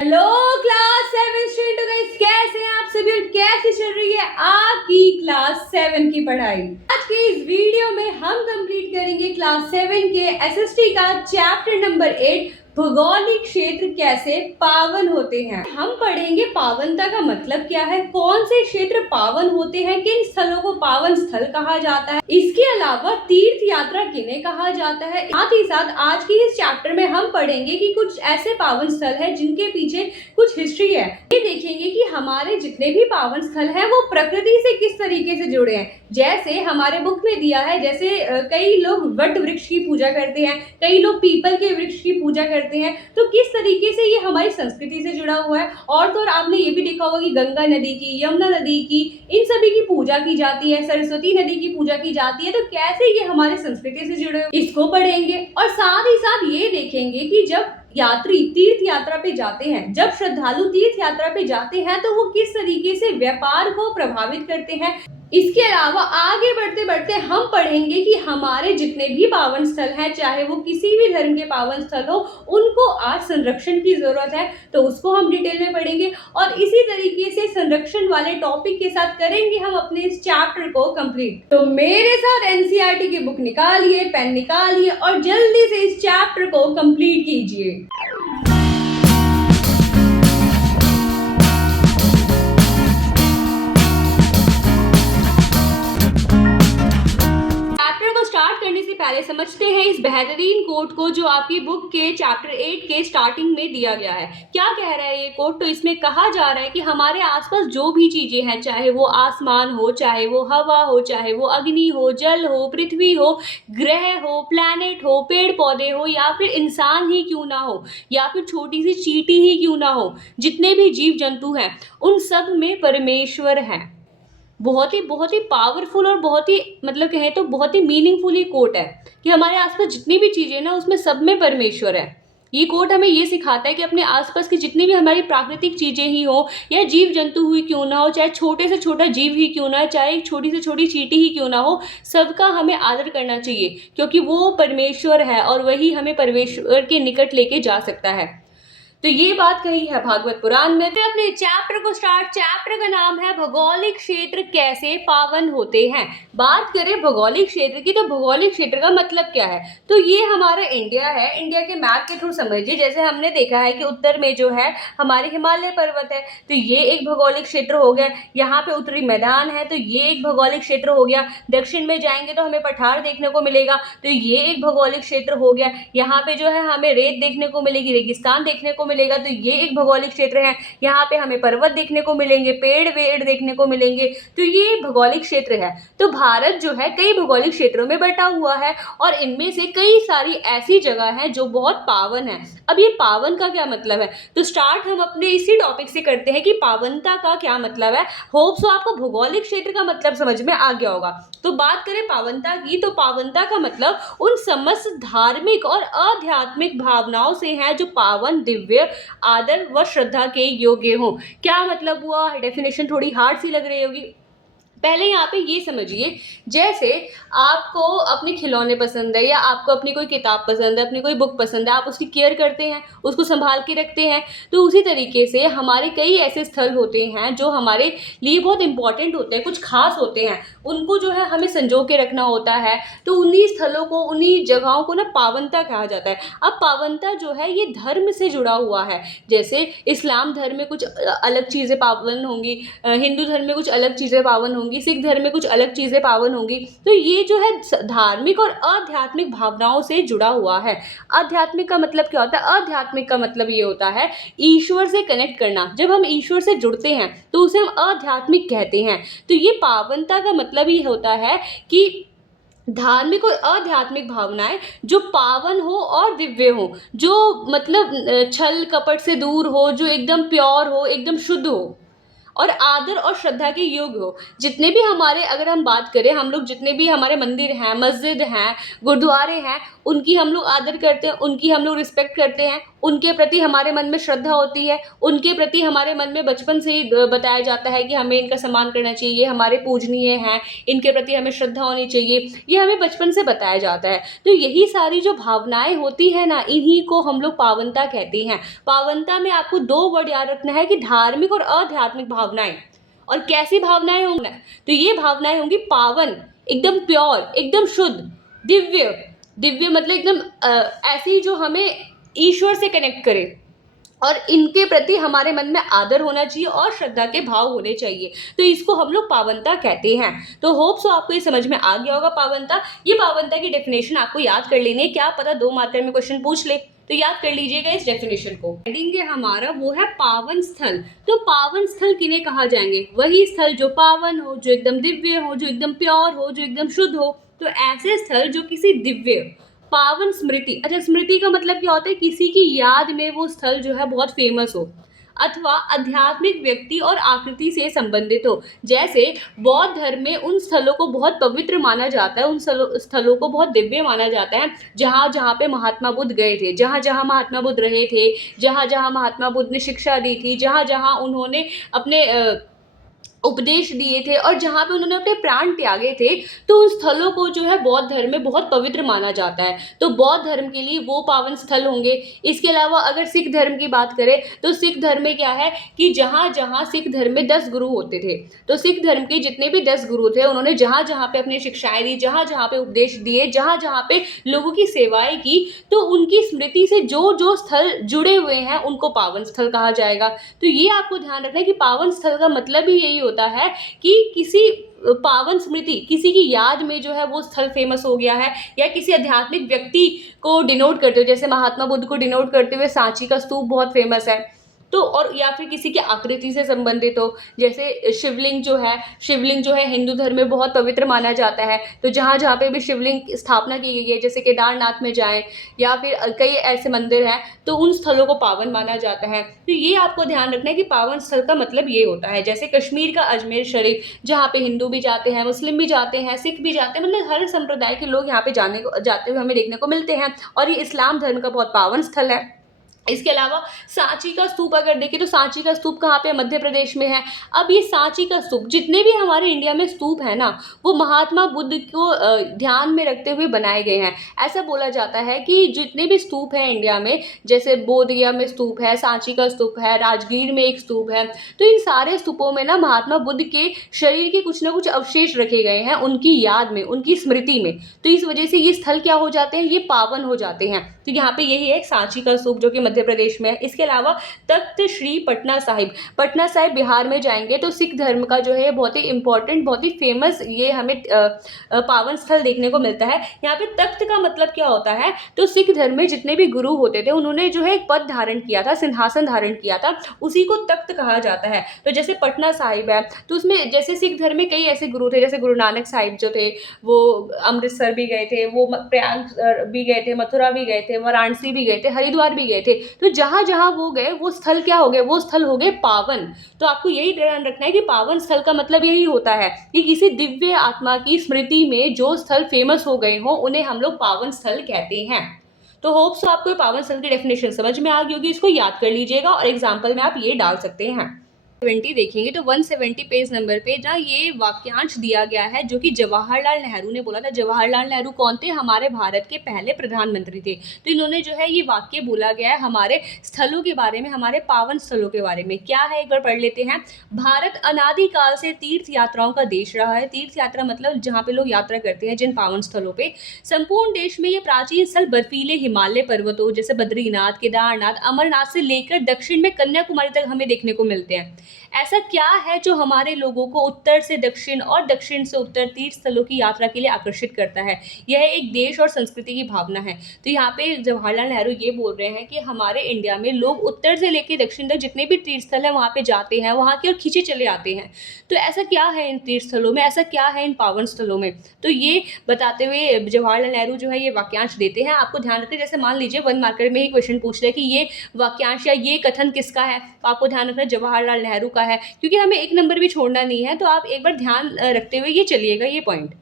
Hello class 7 student guys, कैसे हैं आप सभी और कैसी चल रही है आपकी क्लास 7 की पढ़ाई। आज के इस वीडियो में हम कंप्लीट करेंगे क्लास 7 के एसएसटी का चैप्टर नंबर 8 भौगोलिक क्षेत्र कैसे पावन होते हैं। हम पढ़ेंगे पावनता का मतलब क्या है, कौन से क्षेत्र पावन होते हैं, किन स्थलों को पावन स्थल कहा जाता है, इसके अलावा तीर्थ यात्रा किन्हें कहा जाता है। साथ ही साथ आज की इस चैप्टर में हम पढ़ेंगे कि कुछ ऐसे पावन स्थल है जिनके पीछे कुछ हिस्ट्री है। ये देखेंगे कि हमारे जितने भी पावन स्थल हैं वो प्रकृति से किस तरीके से जुड़े हैं। जैसे हमारे बुक में दिया है, जैसे कई लोग वट वृक्ष की पूजा करते हैं, कई लोग पीपल के वृक्ष की पूजा करते हैं, तो किस तरीके से ये हमारी संस्कृति से जुड़ा हुआ है। और तो और आपने ये भी देखा होगा कि गंगा नदी की, यमुना नदी की, इन सभी की पूजा की जाती है, सरस्वती नदी की पूजा की जाती है, तो कैसे ये हमारे संस्कृति से जुड़े, इसको पढ़ेंगे। और साथ ही साथ ये देखेंगे कि जब यात्री तीर्थ यात्रा पे जाते हैं, जब श्रद्धालु तीर्थ यात्रा पे जाते हैं तो वो किस तरीके से व्यापार को प्रभावित करते हैं। इसके अलावा आगे बढ़ते बढ़ते हम पढ़ेंगे कि हमारे जितने भी पावन स्थल हैं, चाहे वो किसी भी धर्म के पावन स्थल हो, उनको आज संरक्षण की जरूरत है, तो उसको हम डिटेल में पढ़ेंगे। और इसी तरीके से संरक्षण वाले टॉपिक के साथ करेंगे हम अपने इस चैप्टर को कंप्लीट। तो मेरे साथ एनसीईआरटी की बुक निकालिए, पेन निकालिए और जल्दी से इस चैप्टर को कंप्लीट कीजिए। पहले समझते हैं इस बेहतरीन कोट को जो आपकी बुक के चैप्टर 8 के स्टार्टिंग में दिया गया है। क्या कह रहा है ये कोट? तो इसमें कहा जा रहा है कि हमारे आसपास जो भी चीजें हैं, चाहे वो आसमान हो, चाहे वो हवा हो, चाहे वो अग्नि हो, जल हो, पृथ्वी हो, ग्रह हो, प्लैनेट हो, पेड़ पौधे हो, या फिर इंसान ही क्यों ना हो, या फिर छोटी सी चींटी ही क्यों ना हो, जितने भी जीव जंतु हैं उन सब में परमेश्वर है। बहुत ही पावरफुल और बहुत ही मतलब कहें तो बहुत ही मीनिंगफुल कोट है कि हमारे आसपास जितनी भी चीजें ना उसमें सब में परमेश्वर है। ये कोट हमें ये सिखाता है कि अपने आसपास की जितनी भी हमारी प्राकृतिक चीजें ही हो या जीव जंतु हुई क्यों ना हो, चाहे छोटे से छोटा जीव ही क्यों ना हो, चाहे एक छोटी से छोटी चींटी ही क्यों ना हो, सबका हमें आदर करना चाहिए, क्योंकि वो परमेश्वर है और वही हमें परमेश्वर के निकट लेके जा सकता है। तो ये बात कही है भागवत पुराण में। तो अपने चैप्टर को स्टार्ट, चैप्टर का नाम है भौगोलिक क्षेत्र कैसे पावन होते हैं। बात करें भौगोलिक क्षेत्र की, तो भौगोलिक क्षेत्र का मतलब क्या है? तो ये हमारा इंडिया है। इंडिया के मैप के थ्रू समझिए, जैसे हमने देखा है कि उत्तर में जो है हमारे हिमालय पर्वत है, तो ये एक भौगोलिक क्षेत्र हो गया। यहाँ पे उत्तरी मैदान है, तो ये एक भौगोलिक क्षेत्र हो गया। दक्षिण में जाएंगे तो हमें पठार देखने को मिलेगा, तो ये एक भौगोलिक क्षेत्र हो गया। यहाँ पे जो है हमें रेत देखने को मिलेगी, रेगिस्तान देखने को मिलेगा, तो ये एक भौगोलिक क्षेत्र है। यहाँ पे हमें पर्वत देखने को मिलेंगे, पेड़ वेड़ देखने को मिलेंगे, तो ये भौगोलिक क्षेत्र है। तो भारत जो है कई भौगोलिक क्षेत्रों में बटा हुआ है और इनमें से कई सारी ऐसी जगह हैं जो बहुत पावन है। अब ये पावन का क्या मतलब है, तो स्टार्ट हम अपने इसी टॉपिक से करते हैं कि पावनता का क्या मतलब है। होप सो आपको भौगोलिक क्षेत्र का मतलब समझ में आ गया होगा। तो बात करें पावनता की, तो पावनता का मतलब उन समस्त धार्मिक और आध्यात्मिक भावनाओं से है जो पावन, दिव्य, आदर व श्रद्धा के योग्य हो। क्या मतलब हुआ? डेफिनेशन थोड़ी हार्ड सी लग रही होगी। पहले यहाँ पे ये समझिए, जैसे आपको अपने खिलौने पसंद है या आपको अपनी कोई किताब पसंद है, अपनी कोई बुक पसंद है, आप उसकी केयर करते हैं, उसको संभाल के रखते हैं, तो उसी तरीके से हमारे कई ऐसे स्थल होते हैं जो हमारे लिए बहुत इंपॉर्टेंट होते हैं, कुछ खास होते हैं, उनको जो है हमें संजो के रखना होता है। तो उन्हीं स्थलों को, उन्हीं जगहों को ना पावनता कहा जाता है। अब पावनता जो है ये धर्म से जुड़ा हुआ है। जैसे इस्लाम धर्म में कुछ अलग चीज़ें पावन होंगी, हिंदू धर्म में कुछ अलग चीज़ें पावन होंगी, सिख धर्म में कुछ अलग चीजें पावन होंगी। तो ये जो है धार्मिक और आध्यात्मिक भावनाओं से जुड़ा हुआ है। आध्यात्मिक का मतलब क्या होता है? आध्यात्मिक का मतलब ये होता है ईश्वर से कनेक्ट करना। जब हम ईश्वर से जुड़ते हैं तो उसे हम आध्यात्मिक कहते हैं। तो ये पावनता का मतलब ये होता है कि धार्मिक और आध्यात्मिक भावनाएं जो पावन हो और दिव्य हो, जो मतलब छल कपट से दूर हो, जो एकदम प्योर हो, एकदम शुद्ध हो और आदर और श्रद्धा के योग्य हो। जितने भी हमारे, अगर हम बात करें, हम लोग जितने भी हमारे मंदिर हैं, मस्जिद हैं, गुरुद्वारे हैं, उनकी हम लोग आदर करते हैं, उनकी हम लोग रिस्पेक्ट करते हैं, उनके प्रति हमारे मन में श्रद्धा होती है, उनके प्रति हमारे मन में बचपन से ही बताया जाता है कि हमें इनका सम्मान करना चाहिए, ये हमारे पूजनीय हैं, इनके प्रति हमें श्रद्धा होनी चाहिए, ये हमें बचपन से बताया जाता है। तो यही सारी जो भावनाएँ होती हैं ना, इन्हीं को हम लोग पावनता कहते हैं। पावनता में आपको 2 वर्ड याद रखना है कि धार्मिक और आध्यात्मिक भावनाएँ। और कैसी भावनाएँ होंगी? तो ये भावनाएँ होंगी पावन, एकदम प्योर, एकदम शुद्ध, दिव्य। दिव्य मतलब एकदम ऐसी जो हमें ईश्वर से कनेक्ट करे, और इनके प्रति हमारे मन में आदर होना चाहिए और श्रद्धा के भाव होने चाहिए। तो इसको हम लोग पावनता कहते हैं। तो होप सो आपको ये समझ में आ गया होगा पावनता। ये पावनता की डेफिनेशन आपको याद कर लेनी है, क्या पता 2 मार्कर में क्वेश्चन पूछ ले, तो याद कर लीजिएगा इस डेफिनेशन को। हेडिंग है हमारा वो है पावन स्थल। तो पावन स्थल किन्हें कहा जाएंगे? वही स्थल जो पावन हो, जो एकदम दिव्य हो, जो एकदम प्योर हो, जो एकदम शुद्ध हो। तो ऐसे स्थल जो किसी दिव्य पावन स्मृति, अच्छा स्मृति का मतलब क्या होता है? किसी की याद में वो स्थल जो है बहुत फेमस हो, अथवा आध्यात्मिक व्यक्ति और आकृति से संबंधित हो। जैसे बौद्ध धर्म में उन स्थलों को बहुत पवित्र माना जाता है, उन स्थलों को बहुत दिव्य माना जाता है जहाँ जहाँ पे महात्मा बुद्ध गए थे, जहाँ जहाँ महात्मा बुद्ध रहे थे, जहाँ जहाँ महात्मा बुद्ध ने शिक्षा दी थी, जहाँ जहाँ उन्होंने अपने उपदेश दिए थे और जहाँ पे उन्होंने अपने प्राण त्यागे थे, तो उन स्थलों को जो है बौद्ध धर्म में बहुत पवित्र माना जाता है। तो बौद्ध धर्म के लिए वो पावन स्थल होंगे। इसके अलावा अगर सिख धर्म की बात करें तो सिख धर्म में क्या है कि जहाँ जहाँ सिख धर्म में 10 गुरु होते थे, तो सिख धर्म के जितने भी 10 गुरु थे उन्होंने जहाँ जहाँ पे अपनी शिक्षाएं दी, जहाँ जहाँ पे उपदेश दिए, जहाँ जहाँ पे लोगों की सेवाएं की, तो उनकी स्मृति से जो जो स्थल जुड़े हुए हैं उनको पावन स्थल कहा जाएगा। तो ये आपको ध्यान रखना है कि पावन स्थल का मतलब ही यही होता है कि किसी पावन स्मृति, किसी की याद में जो है वो स्थल फेमस हो गया है, या किसी आध्यात्मिक व्यक्ति को डिनोट करते हुए, जैसे महात्मा बुद्ध को डिनोट करते हुए सांची का स्तूप बहुत फेमस है। तो और या फिर किसी की आकृति से संबंधित हो, जैसे शिवलिंग जो है हिंदू धर्म में बहुत पवित्र माना जाता है। तो जहाँ जहाँ पे भी शिवलिंग स्थापना की गई है, जैसे केदारनाथ में जाएं या फिर कई ऐसे मंदिर हैं, तो उन स्थलों को पावन माना जाता है। तो ये आपको ध्यान रखना है कि पावन स्थल का मतलब ये होता है। जैसे कश्मीर का अजमेर शरीफ, जहाँ पे हिंदू भी जाते हैं, मुस्लिम भी जाते हैं, सिख भी जाते हैं, मतलब हर संप्रदाय के लोग यहाँ पे जाते हुए हमें देखने को मिलते हैं। और ये इस्लाम धर्म का बहुत पावन स्थल है। इसके अलावा सांची का स्तूप अगर देखें तो सांची का स्तूप कहाँ पे? मध्य प्रदेश में है। अब ये सांची का स्तूप, जितने भी हमारे इंडिया में स्तूप है ना, वो महात्मा बुद्ध को ध्यान में रखते हुए बनाए गए हैं। ऐसा बोला जाता है कि जितने भी स्तूप हैं इंडिया में, जैसे बोधगया में स्तूप है, सांची का स्तूप है, राजगीर में एक स्तूप है, तो इन सारे स्तूपों में ना महात्मा बुद्ध के शरीर के कुछ ना कुछ अवशेष रखे गए हैं उनकी याद में, उनकी स्मृति में। तो इस वजह से ये स्थल क्या हो जाते हैं? ये पावन हो जाते हैं। तो यहाँ पे यही है सांची का स्तूप जो कि मध्य प्रदेश में है। इसके अलावा तख्त श्री पटना साहिब बिहार में जाएंगे तो सिख धर्म का जो है बहुत ही इंपॉर्टेंट, बहुत ही फेमस ये हमें पावन स्थल देखने को मिलता है। यहाँ पे तख्त का मतलब क्या होता है? तो सिख धर्म में जितने भी गुरु होते थे उन्होंने जो है एक पद धारण किया था, सिंहासन धारण किया था, उसी को तख्त कहा जाता है। तो जैसे पटना साहिब है, तो उसमें जैसे सिख धर्म में कई ऐसे गुरु थे, जैसे गुरु नानक साहिब जो थे वो अमृतसर भी गए थे, वो प्रयाग भी गए थे, मथुरा भी गए थे, वाराणसी भी गए थे, हरिद्वार भी गए थे। तो जहाँ जहाँ वो गए वो स्थल क्या हो गए? वो स्थल हो गए पावन। तो आपको यही ध्यान रखना है कि पावन स्थल का मतलब यही होता है कि किसी दिव्य आत्मा की स्मृति में जो स्थल फेमस हो गए हो उन्हें हम लोग पावन स्थल कहते हैं। तो होप्स आपको पावन स्थल की डेफिनेशन समझ में आ गई होगी, इसको याद कर लीजिएगा और एग्जाम्पल में आप ये डाल सकते हैं। 170 देखेंगे तो 170 पेज नंबर पे ना ये वाक्यांश दिया गया है जो कि जवाहरलाल नेहरू ने बोला था। जवाहरलाल नेहरू कौन थे? हमारे भारत के पहले प्रधानमंत्री थे। तो इन्होंने जो है ये वाक्य बोला गया है हमारे स्थलों के बारे में, हमारे पावन स्थलों के बारे में। क्या है, एक बार पढ़ लेते हैं। भारत अनादिकाल से तीर्थ यात्राओं का देश रहा है। तीर्थ यात्रा मतलब जहाँ पे लोग यात्रा करते हैं जिन पावन स्थलों पे। संपूर्ण देश में ये प्राचीन स्थल बर्फीले हिमालय पर्वतों जैसे बद्रीनाथ, केदारनाथ, अमरनाथ से लेकर दक्षिण में कन्याकुमारी तक हमें देखने को मिलते हैं। ऐसा क्या है जो हमारे लोगों को उत्तर से दक्षिण और दक्षिण से उत्तर तीर्थ स्थलों की यात्रा के लिए आकर्षित करता है? यह एक देश और संस्कृति की भावना है। तो यहाँ पे जवाहरलाल नेहरू ये बोल रहे हैं कि हमारे इंडिया में लोग उत्तर से लेकर दक्षिण तक जितने भी तीर्थ स्थल है वहाँ पे जाते हैं, वहाँ की ओर खींचे चले आते हैं। तो ऐसा क्या है इन तीर्थ स्थलों में, ऐसा क्या है इन पावन स्थलों में? तो ये बताते हुए जवाहरलाल नेहरू जो है ये वाक्यांश देते हैं। आपको ध्यान रखना, जैसे मान लीजिए 1 मार्कर में ही क्वेश्चन पूछ ले कि ये वाक्यांश या ये कथन किसका है, तो आपको ध्यान रखना जवाहरलाल नेहरू का है, क्योंकि हमें एक नंबर भी छोड़ना नहीं है। तो आप एक बार ध्यान रखते हुए ये चलिएगा ये पॉइंट।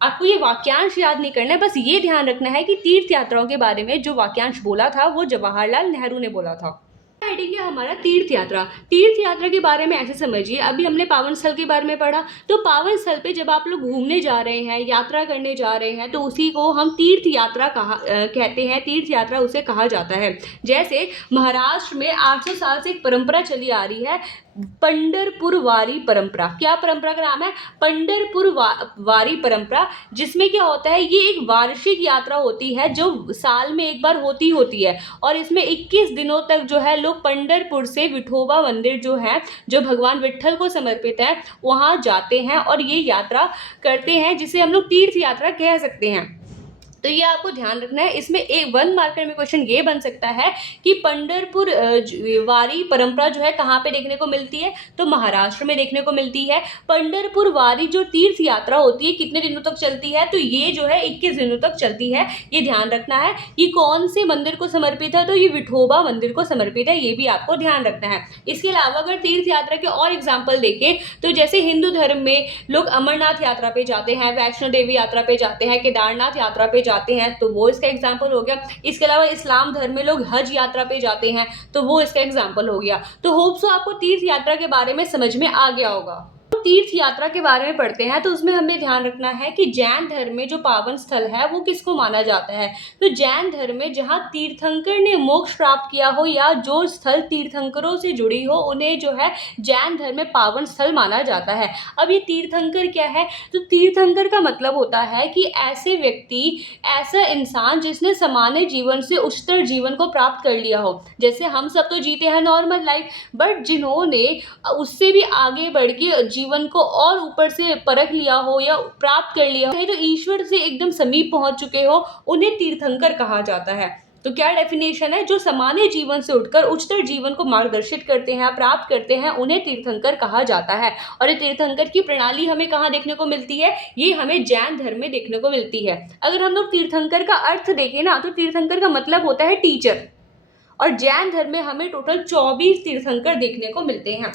आपको ये वाक्यांश याद नहीं करना है, बस ये ध्यान रखना है कि तीर्थ यात्राओं के बारे में जो वाक्यांश बोला था वो जवाहरलाल नेहरू ने बोला था। हेडिंग है हमारा तीर्थ यात्रा। तीर्थ यात्रा के बारे में ऐसे समझिए, अभी हमने पावन स्थल के बारे में पढ़ा, तो पावन स्थल पे जब आप लोग घूमने जा रहे हैं, यात्रा करने जा रहे हैं, तो उसी को हम तीर्थ यात्रा कहते हैं, तीर्थ यात्रा उसे कहा जाता है। जैसे महाराष्ट्र में 800 साल से एक परंपरा चली आ रही है, पंढरपुर वारी परंपरा। क्या परंपरा का नाम है? पंढरपुर वारी परंपरा, जिसमें क्या होता है, ये एक वार्षिक यात्रा होती है जो साल में एक बार होती है, और इसमें 21 दिनों तक जो है लोग पंढरपुर से विठोबा मंदिर जो है, जो भगवान विट्ठल को समर्पित है, वहां जाते हैं और ये यात्रा करते हैं, जिसे हम लोग तीर्थ यात्रा कह सकते हैं। तो ये आपको ध्यान रखना है। इसमें एक 1 मार्कर में क्वेश्चन ये बन सकता है कि पंढरपुर वारी परंपरा जो है कहाँ पे देखने को मिलती है, तो महाराष्ट्र में देखने को मिलती है। पंढरपुर वारी जो तीर्थ यात्रा होती है कितने दिनों तक चलती है, तो ये जो है 21 दिनों तक चलती है। ये ध्यान रखना है। ये कौन से मंदिर को समर्पित है, तो ये विठोबा मंदिर को समर्पित है, ये भी आपको ध्यान रखना है। इसके अलावा अगर तीर्थ यात्रा के और एग्जाम्पल देखें, तो जैसे हिंदू धर्म में लोग अमरनाथ यात्रा पे जाते हैं, वैष्णो देवी यात्रा पे जाते हैं, केदारनाथ यात्रा पे जाते हैं, तो वो इसका एग्जाम्पल हो गया। इसके अलावा इस्लाम धर्म में लोग हज यात्रा पे जाते हैं, तो वो इसका एग्जाम्पल हो गया। तो होप सो आपको तीर्थ यात्रा के बारे में समझ में आ गया होगा। तीर्थ यात्रा के बारे में पढ़ते हैं, तो उसमें हमें ध्यान रखना है कि जैन धर्म में जो पावन स्थल है वो किसको माना जाता है, तो जैन धर्म में जहाँ तीर्थंकर ने मोक्ष प्राप्त किया हो या जो स्थल तीर्थंकरों से जुड़ी हो, उन्हें जो है जैन धर्म में पावन स्थल माना जाता है। अब ये तीर्थंकर क्या है, तो तीर्थंकर का मतलब होता है कि ऐसे व्यक्ति, ऐसा इंसान जिसने सामान्य जीवन से उच्चतर जीवन को प्राप्त कर लिया हो। जैसे हम सब तो जीते हैं नॉर्मल लाइफ, बट जिन्होंने उससे भी आगे बढ़ के जीवन को और ऊपर से परख लिया हो या प्राप्त कर लिया हो, तो ईश्वर से एकदम समीप पहुंच चुके हो, उन्हें तीर्थंकर कहा जाता है। तो क्या डेफिनेशन है, जो सामान्य जीवन से उठकर उच्चतर जीवन को मार्गदर्शित करते हैं, प्राप्त करते हैं, उन्हें तीर्थंकर कहा जाता है। और ये तीर्थंकर की प्रणाली हमें कहाँ देखने को मिलती है, ये हमें जैन धर्म में देखने को मिलती है। अगर हम लोग तीर्थंकर का अर्थ देखें ना, तो तीर्थंकर का मतलब होता है टीचर, और जैन धर्म में हमें टोटल 24 तीर्थंकर देखने को मिलते हैं।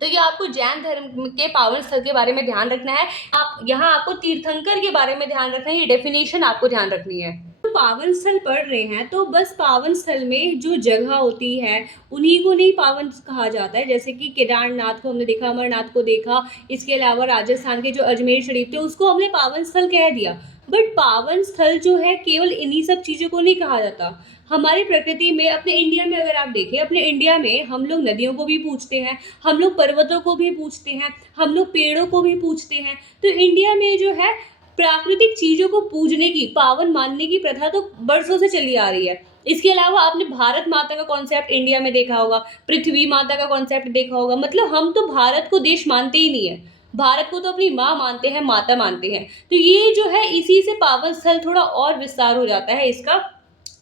तो ये आपको जैन धर्म के पावन स्थल के बारे में ध्यान रखना है। आप यहाँ आपको तीर्थंकर के बारे में ध्यान रखना है, ये डेफिनेशन आपको ध्यान रखनी है। तो पावन स्थल पढ़ रहे हैं, तो बस पावन स्थल में जो जगह होती है उन्हीं को नहीं पावन कहा जाता है। जैसे कि केदारनाथ को हमने देखा, अमरनाथ को देखा, इसके अलावा राजस्थान के जो अजमेर शरीफ थे उसको हमने पावन स्थल कह दिया। बट पावन स्थल जो है केवल इन्हीं सब चीज़ों को नहीं कहा जाता। हमारी प्रकृति में, अपने इंडिया में अगर आप देखें, अपने इंडिया में हम लोग नदियों को भी पूजते हैं, हम लोग पर्वतों को भी पूजते हैं, हम लोग पेड़ों को भी पूजते हैं। तो इंडिया में जो है प्राकृतिक चीज़ों को पूजने की, पावन मानने की प्रथा तो बरसों से चली आ रही है। इसके अलावा आपने भारत माता का कॉन्सेप्ट इंडिया में देखा होगा, पृथ्वी माता का कॉन्सेप्ट देखा होगा। मतलब हम तो भारत को देश मानते ही नहीं है, भारत को तो अपनी माँ मानते हैं, माता मानते हैं। तो ये जो है इसी से पावन स्थल थोड़ा और विस्तार हो जाता है इसका।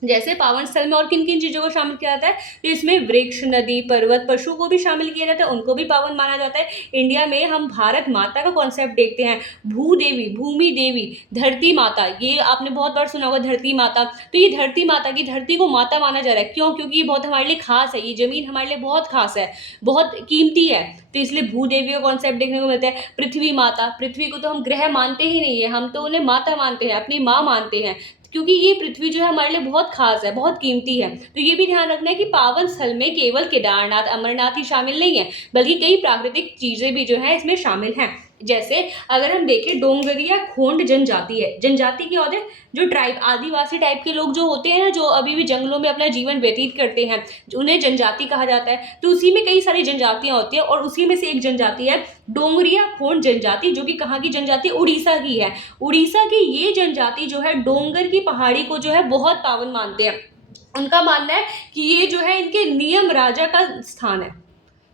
जैसे पावन स्थल में और किन किन चीज़ों को शामिल किया जाता है, तो इसमें वृक्ष, नदी, पर्वत, पशु को भी शामिल किया जाता है, उनको भी पावन माना जाता है। इंडिया में हम भारत माता का कॉन्सेप्ट देखते हैं, भूदेवी, भूमि देवी, धरती माता, ये आपने बहुत बार सुना होगा धरती माता। तो ये धरती माता की, धरती को माता माना जा रहा है, क्यों? क्योंकि ये बहुत हमारे लिए खास है, ये जमीन हमारे लिए बहुत खास है, बहुत कीमती है, तो इसलिए भूदेवी का कॉन्सेप्ट देखने को मिलता है। पृथ्वी माता, पृथ्वी को तो हम ग्रह मानते ही नहीं है, हम तो उन्हें माता मानते हैं, अपनी माँ मानते हैं, क्योंकि ये पृथ्वी जो है हमारे लिए बहुत खास है, बहुत कीमती है। तो ये भी ध्यान रखना है कि पावन स्थल में केवल केदारनाथ, अमरनाथ ही शामिल नहीं है, बल्कि कई प्राकृतिक चीजें भी जो है इसमें शामिल हैं। जैसे अगर हम देखें, डोंगरिया खोंड जनजाति है। जनजाति क्या होते हैं? जो ट्राइब, आदिवासी टाइप के लोग जो होते हैं ना, जो अभी भी जंगलों में अपना जीवन व्यतीत करते हैं, उन्हें जनजाति कहा जाता है। तो उसी में कई सारी जनजातियां होती है, और उसी में से एक जनजाति है डोंगरिया खोंड जनजाति, जो कि कहाँ की जनजाति? उड़ीसा की है। उड़ीसा की ये जनजाति जो है डोंगर की पहाड़ी को जो है बहुत पावन मानते हैं। उनका मानना है कि ये जो है इनके नियम राजा का स्थान है।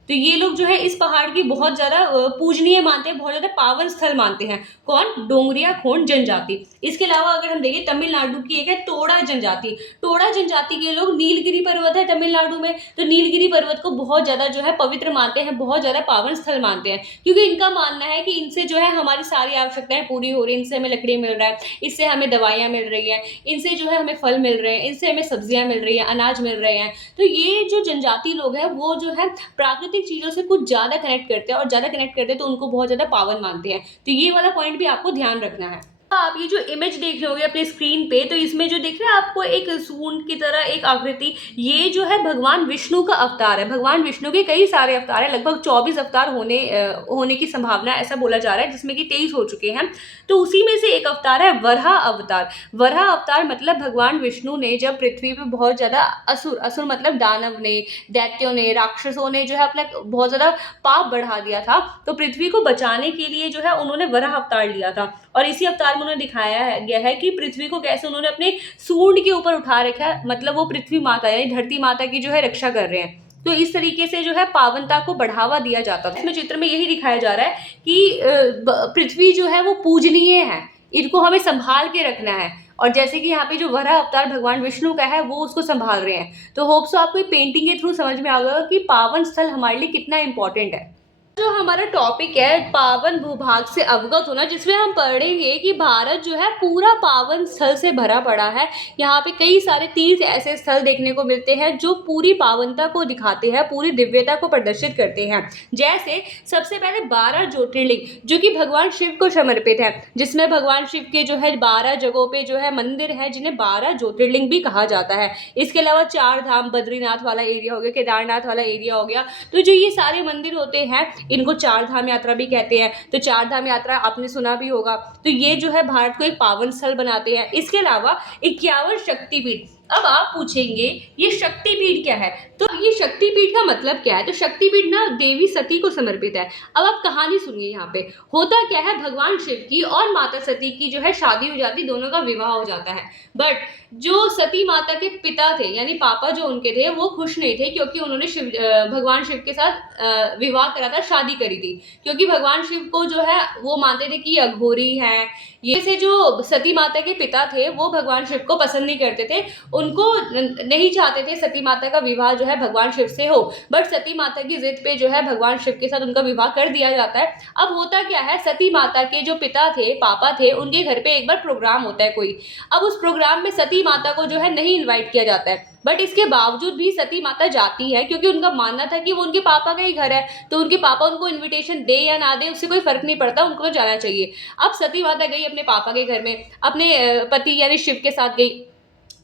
तो ये लोग जो है इस पहाड़ की बहुत ज़्यादा पूजनीय मानते हैं, बहुत ज़्यादा पावन स्थल मानते हैं। कौन? डोंगरिया खोंड जनजाति। इसके अलावा अगर हम देखें, तमिलनाडु की एक है टोडा जनजाति। टोडा जनजाति के लोग, नीलगिरी पर्वत है तमिलनाडु में, तो नीलगिरी पर्वत को बहुत ज़्यादा जो है पवित्र मानते हैं, बहुत ज़्यादा पावन स्थल मानते हैं, क्योंकि इनका मानना है कि इनसे जो है हमारी सारी आवश्यकताएं पूरी हो रही है, इनसे हमें लकड़ी मिल रहा है, इससे हमें दवाइयाँ मिल रही हैं, इनसे जो है हमें फल मिल रहे हैं, इनसे हमें सब्जियाँ मिल रही हैं, अनाज मिल रहे हैं। तो ये जो जनजाति लोग हैं वो जो है प्राकृतिक चीज़ों से कुछ ज़्यादा कनेक्ट करते हैं, और ज़्यादा कनेक्ट करते हैं तो उनको बहुत ज़्यादा पावन मानते हैं। तो ये वाला पॉइंट भी आपको ध्यान रखना है। आप ये जो इमेज देख रहे होगे अपने स्क्रीन पे, तो इसमें जो दिख रहा है आपको एक सूंड की तरह एक आकृति, ये जो है भगवान विष्णु का अवतार है। भगवान विष्णु के कई सारे अवतार हैं, लगभग 24 अवतार होने की संभावना है, ऐसा बोला जा रहा है, जिसमें कि 23 हो चुके हैं। तो उसी में से एक अवतार है वराह अवतार। वराह अवतार मतलब भगवान विष्णु ने जब पृथ्वी पे बहुत ज्यादा असुर मतलब दानव ने, दैत्यों ने, राक्षसों ने जो है अपना बहुत ज्यादा पाप बढ़ा दिया था, तो पृथ्वी को बचाने के लिए जो है उन्होंने वराह अवतार लिया था। और इसी अवतार में उन्होंने दिखाया गया है कि पृथ्वी को कैसे उन्होंने अपने सूंड के ऊपर उठा रखा है, मतलब वो पृथ्वी माता यानी धरती माता की जो है रक्षा कर रहे हैं। तो इस तरीके से जो है पावनता को बढ़ावा दिया जाता है। इसमें चित्र में यही दिखाया जा रहा है कि पृथ्वी जो है वो पूजनीय है, इनको हमें संभाल के रखना है। और जैसे कि यहाँ पे जो वराह अवतार भगवान विष्णु का है वो उसको संभाल रहे हैं। तो होप सो आपको पेंटिंग के थ्रू समझ में आ गया कि पावन स्थल हमारे लिए कितना इंपॉर्टेंट है। जो हमारा टॉपिक है पावन भूभाग से अवगत होना, जिसमें हम पढ़ेंगे कि भारत जो है पूरा पावन स्थल से भरा पड़ा है। यहाँ पे कई सारे तीर्थ ऐसे स्थल देखने को मिलते हैं जो पूरी पावनता को दिखाते हैं, पूरी दिव्यता को प्रदर्शित करते हैं। जैसे सबसे पहले 12 ज्योतिर्लिंग जो कि भगवान शिव को समर्पित है, जिसमें भगवान शिव के जो है 12 जगहों पे जो है मंदिर है, जिन्हें 12 ज्योतिर्लिंग भी कहा जाता है। इसके अलावा 4 धाम, बद्रीनाथ वाला एरिया हो गया, केदारनाथ वाला एरिया हो गया। तो जो ये सारे मंदिर होते हैं इनको 4 धाम यात्रा भी कहते हैं। तो 4 धाम यात्रा आपने सुना भी होगा। तो ये जो है भारत को एक पावन स्थल बनाते हैं। इसके अलावा 51 शक्तिपीठ। अब आप पूछेंगे ये शक्तिपीठ क्या है, तो ये शक्तिपीठ का मतलब क्या है। तो शक्तिपीठ ना देवी सती को समर्पित है। अब आप कहानी सुनिए। यहाँ पे होता क्या है, भगवान शिव की और माता सती की जो है शादी हो जाती, दोनों का विवाह हो जाता है। बट जो सती माता के पिता थे यानी पापा जो उनके थे वो खुश नहीं थे, क्योंकि उन्होंने भगवान शिव के साथ विवाह करा था, शादी करी थी। क्योंकि भगवान शिव को जो है वो मानते थे कि अघोरी है। ये से जो सती माता के पिता थे वो भगवान शिव को पसंद नहीं करते थे, उनको नहीं चाहते थे सती माता का विवाह जो है भगवान शिव से हो। बट सती माता की जिद पे जो है भगवान शिव के साथ उनका विवाह कर दिया जाता है। अब होता क्या है, सती माता के जो पिता थे, पापा थे, उनके घर पे एक बार प्रोग्राम होता है कोई। अब उस प्रोग्राम में सती माता को जो है नहीं इनवाइट किया जाता है। बट इसके बावजूद भी सती माता जाती है, क्योंकि उनका मानना था कि वो उनके पापा का ही घर है, तो उनके पापा उनको इनविटेशन दे या ना दे उससे कोई फर्क नहीं पड़ता, उनको तो जाना चाहिए। अब सती माता गई अपने पापा के घर में, अपने पति यानी शिव के साथ गई।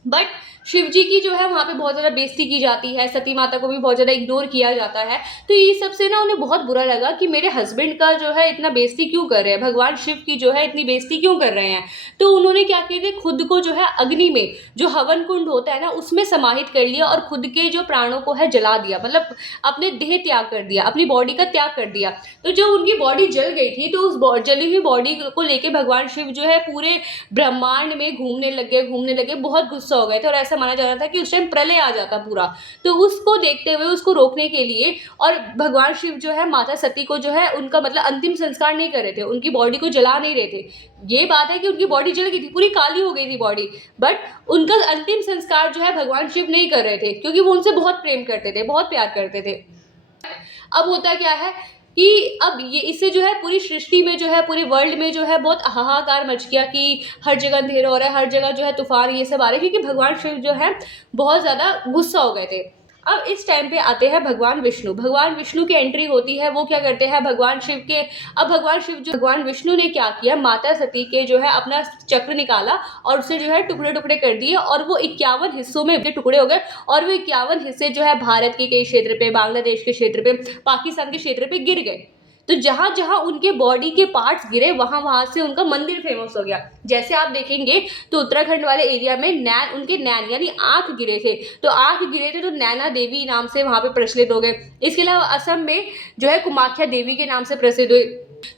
बट शिव जी की जो है वहाँ पे बहुत ज़्यादा बेइज्जती की जाती है, सती माता को भी बहुत ज़्यादा इग्नोर किया जाता है। तो ये सबसे ना उन्हें बहुत बुरा लगा कि मेरे हस्बैंड का जो है इतना बेइज्जती क्यों कर रहे हैं, भगवान शिव की जो है इतनी बेइज्जती क्यों कर रहे हैं। तो उन्होंने क्या किया, खुद को जो है अग्नि में, जो हवन कुंड होता है ना, उसमें समाहित कर लिया और खुद के जो प्राणों को है जला दिया, मतलब अपने देह त्याग कर दिया, अपनी बॉडी का त्याग कर दिया। तो जब उनकी बॉडी जल गई थी तो उस जली हुई बॉडी को लेके भगवान शिव जो है पूरे ब्रह्मांड में घूमने लगे, बहुत गुस्सा हो गए थे। और ऐसा माना जा रहा था कि उस टाइम प्रलय आ जाता पूरा। तो उसको देखते हुए, उसको रोकने के लिए, और भगवान शिव जो है माता सती को जो है उनका मतलब अंतिम संस्कार नहीं कर रहे थे, उनकी बॉडी को जला नहीं रहे थे। ये बात है कि उनकी बॉडी जल गई थी, पूरी काली हो गई थी बॉडी, बट उनका अंतिम संस्कार जो है भगवान शिव नहीं कर रहे थे, क्योंकि वो उनसे बहुत प्रेम करते थे, बहुत प्यार करते थे। अब होता क्या है कि अब ये इससे जो है पूरी सृष्टि में जो है, पूरे वर्ल्ड में जो है बहुत हाहाकार मच गया कि हर जगह अंधेरा हो रहा है, हर जगह जो है तूफान ये सब आ रहे हैं, क्योंकि भगवान शिव जो है बहुत ज़्यादा गुस्सा हो गए थे। अब इस टाइम पे आते हैं भगवान विष्णु। भगवान विष्णु की एंट्री होती है। वो क्या करते हैं, भगवान शिव के, अब भगवान विष्णु ने क्या किया, माता सती के जो है अपना चक्र निकाला और उसे जो है टुकड़े टुकड़े कर दिए, और वो 51 हिस्सों में टुकड़े हो गए। और वो 51 हिस्से जो है भारत के कई क्षेत्र पे, बांग्लादेश के क्षेत्र पे, पाकिस्तान के क्षेत्र पे गिर गए। तो जहां जहां उनके बॉडी के पार्ट्स गिरे वहां वहां से उनका मंदिर फेमस हो गया। जैसे आप देखेंगे तो उत्तराखंड वाले एरिया में उनके नैन यानी आंख गिरे थे, तो नैना देवी नाम से वहां पे प्रचलित हो गए। इसके अलावा असम में जो है कुमाख्या देवी के नाम से प्रसिद्ध हुए।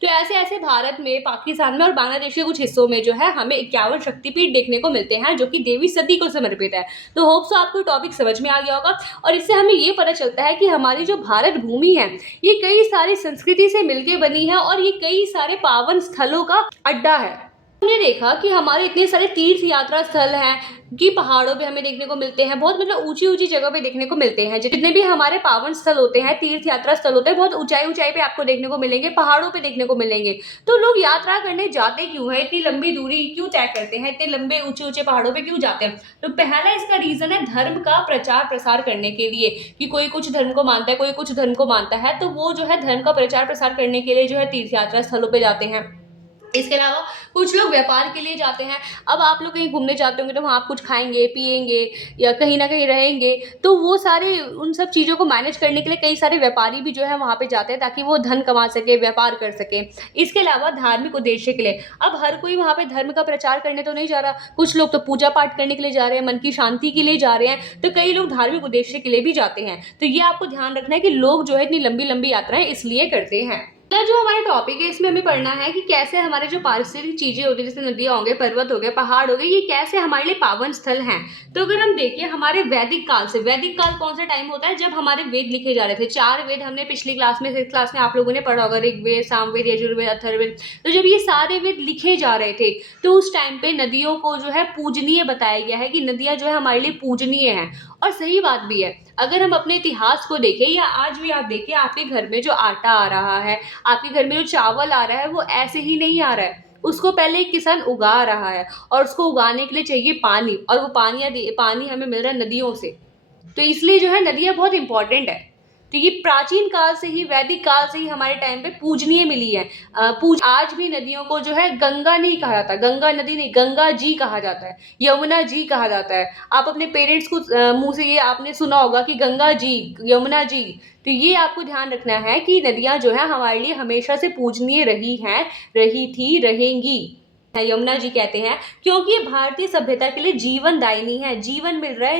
तो ऐसे ऐसे भारत में, पाकिस्तान में और बांग्लादेश के कुछ हिस्सों में जो है हमें 51 शक्तिपीठ देखने को मिलते हैं, जो कि देवी सती को समर्पित है। तो होप सो आपको टॉपिक समझ में आ गया होगा। और इससे हमें ये पता चलता है कि हमारी जो भारत भूमि है ये कई सारी संस्कृति से मिलकर बनी है, और ये कई सारे पावन स्थलों का अड्डा है। हमने देखा कि हमारे इतने सारे तीर्थ यात्रा स्थल हैं कि पहाड़ों पे हमें देखने को मिलते हैं, बहुत मतलब ऊंची ऊंची जगह पे देखने को मिलते हैं। जितने भी हमारे पावन स्थल होते हैं, तीर्थ यात्रा स्थल होते हैं, बहुत ऊंचाई ऊंचाई पे आपको देखने को मिलेंगे, पहाड़ों पे देखने को मिलेंगे। तो लोग यात्रा करने जाते क्यों है, इतनी लंबी दूरी क्यों तय करते हैं, इतने लंबे ऊंचे ऊंचे पहाड़ों पे क्यों जाते हैं। तो पहला इसका रीजन है धर्म का प्रचार प्रसार करने के लिए, कि कोई कुछ धर्म को मानता है, कोई कुछ धर्म को मानता है, तो वो जो है धर्म का प्रचार प्रसार करने के लिए जो है तीर्थ यात्रा स्थलों पे जाते हैं। इसके अलावा कुछ लोग व्यापार के लिए जाते हैं। अब आप लोग कहीं घूमने जाते होंगे तो वहाँ आप कुछ खाएँगे, पिएँगे या कहीं न कहीं रहेंगे, तो वो सारे उन सब चीज़ों को मैनेज करने के लिए कई सारे व्यापारी भी जो है वहाँ पे जाते हैं ताकि वो धन कमा सकें, व्यापार कर सकें। इसके अलावा धार्मिक उद्देश्य के लिए, अब हर कोई वहाँ पे धर्म का प्रचार करने तो नहीं जा रहा, कुछ लोग तो पूजा-पाठ करने के लिए जा रहे हैं, मन की शांति के लिए जा रहे हैं, तो कई लोग धार्मिक उद्देश्य के लिए भी जाते हैं। तो ये आपको ध्यान रखना है कि लोग जो है इतनी लंबी-लंबी यात्राएँ इसलिए करते हैं। तो जो हमारा टॉपिक है इसमें हमें पढ़ना है कि कैसे हमारे जो पारिस्थितिक चीजें होती है जैसे नदियां हो गए, पर्वत हो गए, पहाड़ हो गए, ये कैसे हमारे लिए पावन स्थल हैं। तो अगर हम देखें हमारे वैदिक काल से, वैदिक काल कौन सा टाइम होता है जब हमारे वेद लिखे जा रहे थे। 4 वेद हमने पिछली क्लास में, 6th क्लास में आप लोगों ने पढ़ा होगा, ऋग्वेद, सामवेद, यजुर्वेद, अथर्ववेद। तो जब ये सारे वेद लिखे जा रहे थे तो उस टाइम पे नदियों को जो है पूजनीय बताया गया है कि नदियां जो है हमारे लिए पूजनीय हैं। और सही बात भी है। अगर हम अपने इतिहास को देखें या आज भी आप देखें, आपके घर में जो आटा आ रहा है, आपके घर में जो चावल आ रहा है, वो ऐसे ही नहीं आ रहा है। उसको पहले एक किसान उगा रहा है और उसको उगाने के लिए चाहिए पानी, और वो पानी हमें मिल रहा है नदियों से। तो इसलिए जो है नदियाँ बहुत इंपॉर्टेंट है। तो ये प्राचीन काल से ही, वैदिक काल से ही हमारे टाइम पे पूजनीय मिली है। आज भी नदियों को जो है गंगा नहीं कहा जाता, गंगा नदी नहीं, गंगा जी कहा जाता है, यमुना जी कहा जाता है। आप अपने पेरेंट्स को मुंह से ये आपने सुना होगा कि गंगा जी, यमुना जी। तो ये आपको ध्यान रखना है कि नदियां जो है हमारे लिए हमेशा से पूजनीय रही हैं, रही थी, रहेंगी। यमुना जी कहते हैं क्योंकि ये भारतीय सभ्यता के लिए जीवनदायिनी है। जीवन मिल रहा है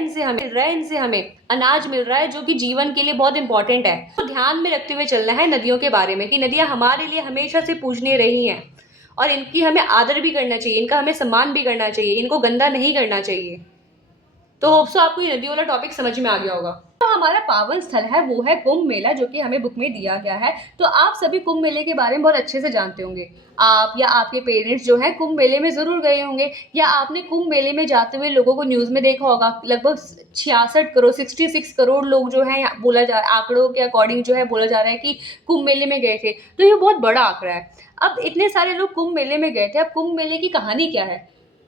इनसे हमें अनाज मिल रहा है जो कि जीवन के लिए बहुत इंपॉर्टेंट है। तो ध्यान में रखते हुए चलना है नदियों के बारे में कि नदियां हमारे लिए हमेशा से पूजनीय रही हैं और इनकी हमें आदर भी करना चाहिए, इनका हमें सम्मान भी करना चाहिए, इनको गंदा नहीं करना चाहिए। तो होप सो आपको ये नदी वाला टॉपिक समझ में आ गया होगा। तो हमारा पावन स्थल है वो है कुंभ मेला, जो कि हमें बुक में दिया गया है। तो आप सभी कुंभ मेले के बारे में बहुत अच्छे से जानते होंगे। आप या आपके पेरेंट्स जो है कुंभ मेले में जरूर गए होंगे, या आपने कुंभ मेले में जाते हुए लोगों को न्यूज में देखा होगा। लगभग 66 करोड़ 66 करोड़ लोग जो है बोला जा आंकड़ों के अकॉर्डिंग जो है बोला जा रहा है कि कुंभ मेले में गए थे। तो ये बहुत बड़ा आंकड़ा है। अब इतने सारे लोग कुंभ मेले में गए थे, अब कुंभ मेले की कहानी क्या है,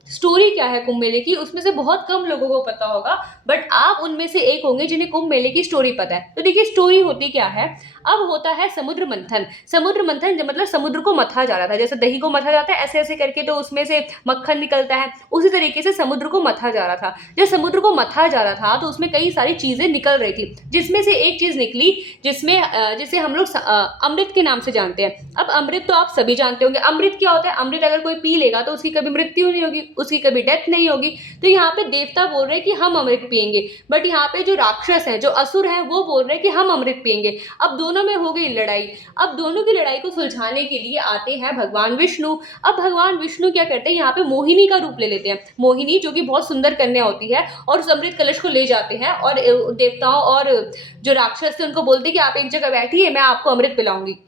स्टोरी क्या है कुंभ मेले की, उसमें से बहुत कम लोगों को पता होगा। बट आप उनमें से एक होंगे जिन्हें कुंभ मेले की स्टोरी पता है। तो देखिए स्टोरी होती क्या है। अब होता है समुद्र मंथन। समुद्र मंथन मतलब समुद्र को मथा जा रहा था, जैसे दही को मथा जाता है ऐसे ऐसे करके तो उसमें से मक्खन निकलता है, उसी तरीके से समुद्र को मथा जा रहा था। जब समुद्र को मथा जा रहा था तो उसमें कई सारी चीजें निकल रही थी, जिसमें से एक चीज निकली जिसे हम लोग अमृत के नाम से जानते हैं। अब अमृत तो आप सभी जानते होंगे। अमृत क्या होता है, अमृत अगर कोई पी लेगा तो उसकी कभी मृत्यु नहीं होगी, उसकी कभी डेथ नहीं होगी। तो यहाँ पे देवता बोल रहे हैं कि हम अमृत पिएंगे, बट यहाँ पे जो राक्षस हैं, जो असुर हैं, वो बोल रहे हैं कि हम अमृत पिएंगे। अब दोनों में हो गई लड़ाई। अब दोनों की लड़ाई को सुलझाने के लिए आते हैं भगवान विष्णु। अब भगवान विष्णु क्या करते हैं, यहाँ पे मोहिनी का रूप ले लेते हैं। मोहिनी जो कि बहुत सुंदर कन्या होती है, और उस अमृत कलश को ले जाते हैं और देवताओं और जो राक्षस थे उनको बोलते हैं कि आप एक जगह बैठिए, मैं आपको अमृत पिलाऊंगी।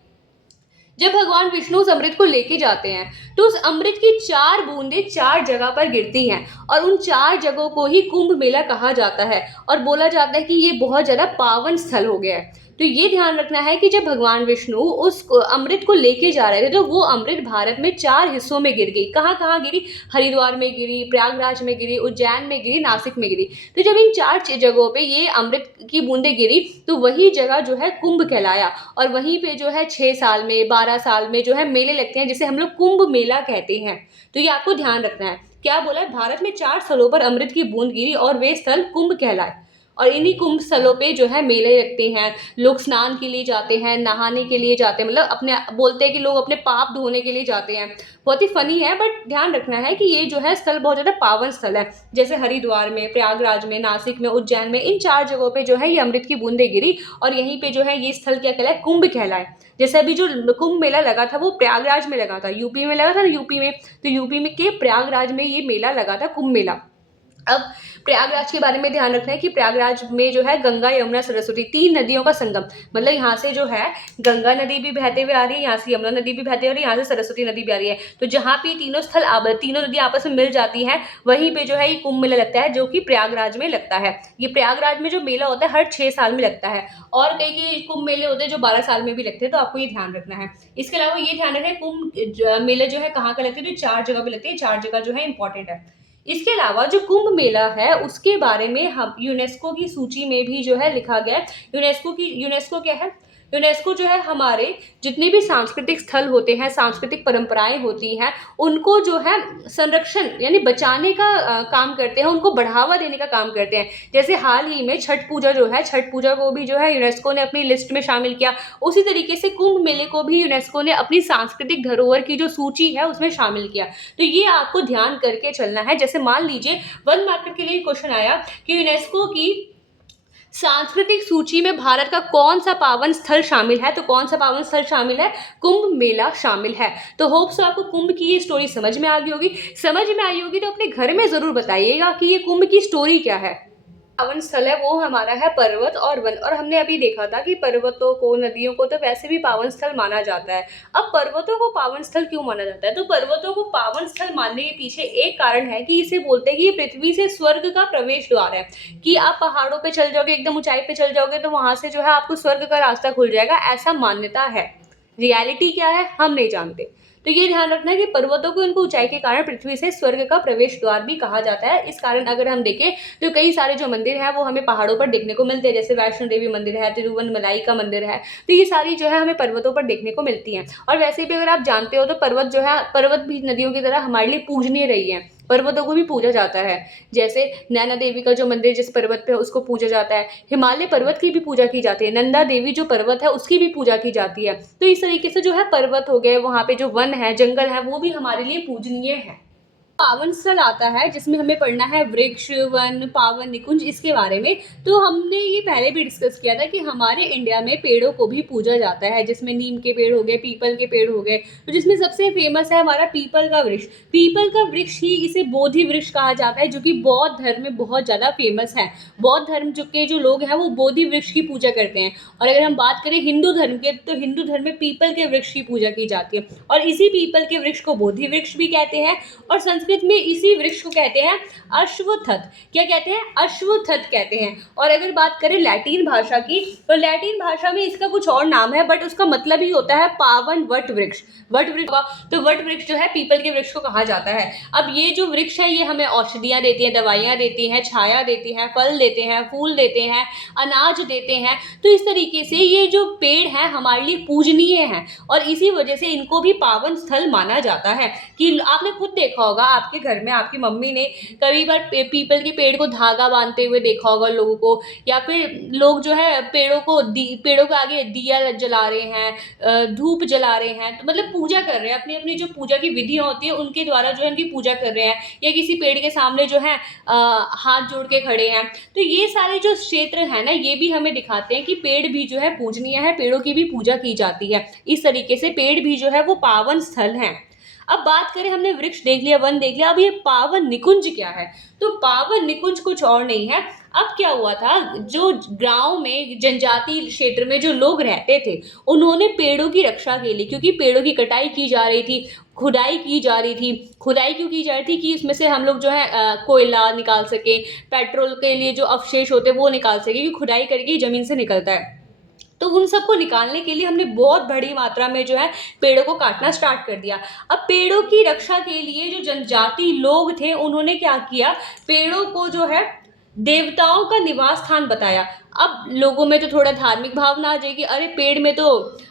जब भगवान विष्णु उस अमृत को लेके जाते हैं तो उस अमृत की 4 बूंदें 4 जगह पर गिरती हैं, और उन 4 जगहों को ही कुंभ मेला कहा जाता है और बोला जाता है कि ये बहुत ज्यादा पावन स्थल हो गया है। तो ये ध्यान रखना है कि जब भगवान विष्णु उस अमृत को लेके जा रहे थे तो वो अमृत भारत में 4 हिस्सों में गिर गई। कहाँ कहाँ गिरी, हरिद्वार में गिरी, प्रयागराज में गिरी, उज्जैन में गिरी, नासिक में गिरी। तो जब इन 4 जगहों पे ये अमृत की बूंदें गिरी तो वही जगह जो है कुंभ कहलाया, और वहीं पे जो है 6 साल में 12 साल में जो है मेले लगते हैं जिसे हम लोग कुंभ मेला कहते हैं। तो ये आपको ध्यान रखना है। क्या बोला है, भारत में 4 स्थलों पर अमृत की बूंद गिरी और वे स्थल कुंभ कहलाए, और इन्हीं कुंभ स्थलों पे जो है मेले लगते हैं। लोग स्नान के लिए जाते हैं, नहाने के लिए जाते हैं, मतलब अपने बोलते हैं कि लोग अपने पाप धोने के लिए जाते हैं। बहुत ही फनी है, बट ध्यान रखना है कि ये जो है स्थल बहुत ज्यादा पावन स्थल है। जैसे हरिद्वार में, प्रयागराज में, नासिक में, उज्जैन में, इन 4 जगहों पे जो है ये अमृत की बूंदें गिरी, और यहीं पे जो है ये स्थल क्या कहलाए, कुंभ कहलाए। जैसे अभी जो कुंभ मेला लगा था वो प्रयागराज में लगा था, यूपी में लगा था ना, यूपी में, तो यूपी में के प्रयागराज में ये मेला लगा था, कुंभ मेला। अब प्रयागराज के बारे में ध्यान रखना है कि प्रयागराज में जो है गंगा, यमुना, सरस्वती 3 नदियों का संगम, मतलब यहाँ से जो है गंगा नदी भी बहते हुए आ रही है, यहाँ से यमुना नदी भी बहते हुए आ रही है, यहाँ से सरस्वती नदी भी आ रही है। तो जहाँ पे तीनों नदी आपस में मिल जाती हैं, वहीं पे जो है ये कुंभ मेला लगता है, जो कि प्रयागराज में लगता है। ये प्रयागराज में जो मेला होता है हर 6 साल में लगता है, और कई कुंभ मेले होते हैं जो 12 साल में भी लगते हैं। तो आपको ये ध्यान रखना है। इसके अलावा ये ध्यान रखना है कुंभ मेले जो है कहाँ का लगते हैं, तो 4 जगह पे लगते हैं। 4 जगह जो है इंपॉर्टेंट है। इसके अलावा जो कुंभ मेला है उसके बारे में हम यूनेस्को की सूची में भी जो है लिखा गया है। यूनेस्को क्या है, यूनेस्को जो है हमारे जितने भी सांस्कृतिक स्थल होते हैं, सांस्कृतिक परंपराएं होती हैं, उनको जो है संरक्षण यानी बचाने का काम करते हैं, उनको बढ़ावा देने का काम करते हैं। जैसे हाल ही में छठ पूजा जो है, छठ पूजा को भी जो है यूनेस्को ने अपनी लिस्ट में शामिल किया। उसी तरीके से कुंभ मेले को भी यूनेस्को ने अपनी सांस्कृतिक धरोहर की जो सूची है उसमें शामिल किया। तो ये आपको ध्यान करके चलना है। जैसे मान लीजिए 1 मार्क के लिए क्वेश्चन आया कि यूनेस्को की सांस्कृतिक सूची में भारत का कौन सा पावन स्थल शामिल है, तो कौन सा पावन स्थल शामिल है, कुंभ मेला शामिल है। तो होप्स आपको कुंभ की ये स्टोरी समझ में आ गई होगी। समझ में आई होगी तो अपने घर में जरूर बताइएगा कि ये कुंभ की स्टोरी क्या है। पावन स्थल है वो हमारा है पर्वत और वन, और हमने अभी देखा था कि पर्वतों को, नदियों को तो वैसे भी पावन स्थल माना जाता है। अब पर्वतों को पावन स्थल क्यों माना जाता है, तो पर्वतों को पावन स्थल मानने के पीछे एक कारण है कि इसे बोलते हैं कि ये पृथ्वी से स्वर्ग का प्रवेश द्वार है, कि आप पहाड़ों पे चल जाओगे, एकदम ऊंचाई पे चल जाओगे तो वहां से जो है आपको स्वर्ग का रास्ता खुल जाएगा, ऐसा मान्यता है। रियलिटी क्या है हम नहीं जानते। तो ये ध्यान रखना है कि पर्वतों को उनको ऊंचाई के कारण पृथ्वी से स्वर्ग का प्रवेश द्वार भी कहा जाता है। इस कारण अगर हम देखें तो कई सारे जो मंदिर हैं वो हमें पहाड़ों पर देखने को मिलते हैं, जैसे वैष्णो देवी मंदिर है, तिरुवनमलाई का मंदिर है, तो ये सारी जो है हमें पर्वतों पर देखने को मिलती हैं। और वैसे भी अगर आप जानते हो तो पर्वत जो है, पर्वत भी नदियों की तरह हमारे लिए पूजनीय रही है, पर्वतों को भी पूजा जाता है। जैसे नैना देवी का जो मंदिर जिस पर्वत पे है उसको पूजा जाता है, हिमालय पर्वत की भी पूजा की जाती है, नंदा देवी जो पर्वत है उसकी भी पूजा की जाती है। तो इस तरीके से जो है पर्वत हो गए, वहाँ पे जो वन है, जंगल है, वो भी हमारे लिए पूजनीय है। पावन स्थल आता है जिसमें हमें पढ़ना है वृक्ष, वन, पावन निकुंज, इसके बारे में। तो हमने ये पहले भी डिस्कस किया था कि हमारे इंडिया में पेड़ों को भी पूजा जाता है, जिसमें नीम के पेड़ हो गए, पीपल के पेड़ हो गए, तो जिसमें सबसे फेमस है हमारा पीपल का वृक्ष। पीपल का वृक्ष ही इसे बोधि वृक्ष कहा जाता है, जो कि बौद्ध धर्म में बहुत ज़्यादा फेमस है। बौद्ध धर्म के जो लोग हैं वो बोधि वृक्ष की पूजा करते हैं। और अगर हम बात करें हिंदू धर्म के, तो हिंदू धर्म में पीपल के वृक्ष की पूजा की जाती है, और इसी पीपल के वृक्ष को बोधि वृक्ष भी कहते हैं। और संस्कृत में इसी वृक्ष को कहते हैं अश्वत्थ। क्या कहते हैं, अश्वत्थ कहते हैं। और अगर बात करें लैटिन भाषा की, तो लैटिन भाषा में इसका कुछ और नाम है, बट उसका मतलब ही होता है पावन वट वृक्ष। वट वृक्ष, तो वट वृक्ष जो है पीपल के वृक्ष को कहा जाता है। अब ये जो वृक्ष है ये हमें औषधियाँ देती हैं, दवाइयाँ देती हैं, छाया देती हैं, फल देते हैं, फूल देते हैं, अनाज देते हैं। तो इस तरीके से ये जो पेड़ हैं हमारे लिए पूजनीय हैं, और इसी वजह से इनको भी पावन स्थल माना जाता है। कि आपने खुद देखा होगा आपके घर में आपकी मम्मी ने कई बार पीपल के पेड़ को धागा बांधते हुए देखा होगा लोगों को, या फिर लोग जो है पेड़ों के आगे दिया जला रहे हैं, धूप जला रहे हैं, तो मतलब पूजा कर रहे हैं, अपनी अपनी जो पूजा की विधियां होती है उनके द्वारा जो है उनकी पूजा कर रहे हैं, या किसी पेड़ के सामने जो है हाथ जोड़ के खड़े हैं। तो ये सारे जो क्षेत्र है ना, ये भी हमें दिखाते हैं कि पेड़ भी जो है पूजनीय है, पेड़ों की भी पूजा की जाती है। इस तरीके से पेड़ भी जो है वो पावन स्थल हैं। अब बात करें, हमने वृक्ष देख लिया, वन देख लिया, अब ये पावन निकुंज क्या है, तो पावन निकुंज कुछ और नहीं है। अब क्या हुआ था, जो गांव में जनजाति क्षेत्र में जो लोग रहते थे, उन्होंने पेड़ों की रक्षा के लिए, क्योंकि पेड़ों की कटाई की जा रही थी, खुदाई की जा रही थी। खुदाई क्यों की जा रही थी, कि इसमें से हम लोग जो है कोयला निकाल सके, पेट्रोल के लिए जो अवशेष होते हैं वो निकाल सके, क्योंकि खुदाई करके जमीन से निकलता है। तो उन सबको निकालने के लिए हमने बहुत बड़ी मात्रा में जो है पेड़ों को काटना स्टार्ट कर दिया। अब पेड़ों की रक्षा के लिए जो जनजाति लोग थे उन्होंने क्या किया, पेड़ों को जो है देवताओं का निवास स्थान बताया। अब लोगों में तो थोड़ा धार्मिक भावना आ जाएगी, अरे पेड़ में तो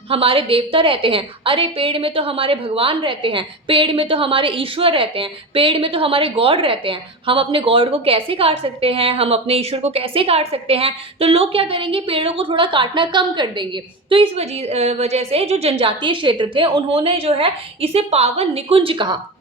हमारे देवता रहते हैं, अरे पेड़ में तो हमारे भगवान रहते हैं, पेड़ में तो हमारे ईश्वर रहते हैं, पेड़ में तो हमारे गॉड रहते हैं, हम अपने गॉड को कैसे काट सकते हैं, हम अपने ईश्वर को कैसे काट सकते हैं। तो लोग क्या करेंगे, पेड़ों को थोड़ा काटना कम कर देंगे। तो इस वजह से जो जनजातीय क्षेत्र थे उन्होंने जो है इसे पावन निकुंज कहा।